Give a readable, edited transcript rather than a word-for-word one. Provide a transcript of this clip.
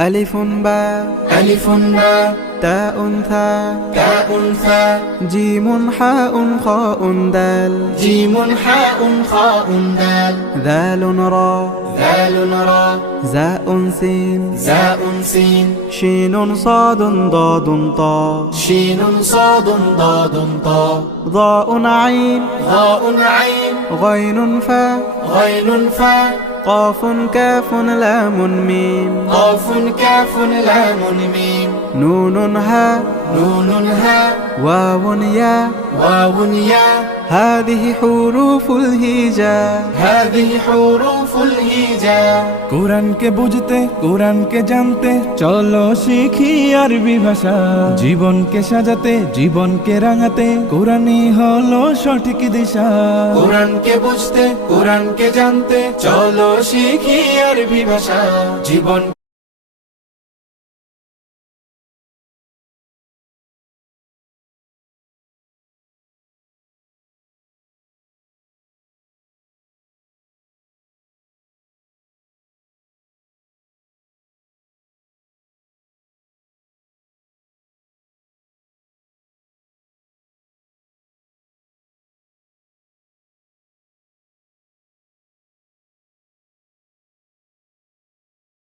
ألف باء ألف باء تاء ثاء تاء ثاء جيم حاء خاء دال جيم حاء خاء دال ذال راء ذال راء زاء سين زاء سين شين صاد ضاد طاء شين صاد ضاد طاء ضاء عين ضاء عين غين فاء غين فاء قاف كاف لام ميم قاف كاف لام ميم نون هاء نون هاء واو ياء واو ياء هذه حروف الهجاء هذه حروف الهجاء কোরআনকে বুঝতে কোরআনকে জানতে চলো শিখি আরবি ভাষা জীবনকে সাজাতে জীবনকে রাঙাতে কোরআনই হলো সঠিক দিশা কোরআনকে বুঝতে কোরআনকে জানতে চলো শিখি আরবি ভাষা জীবন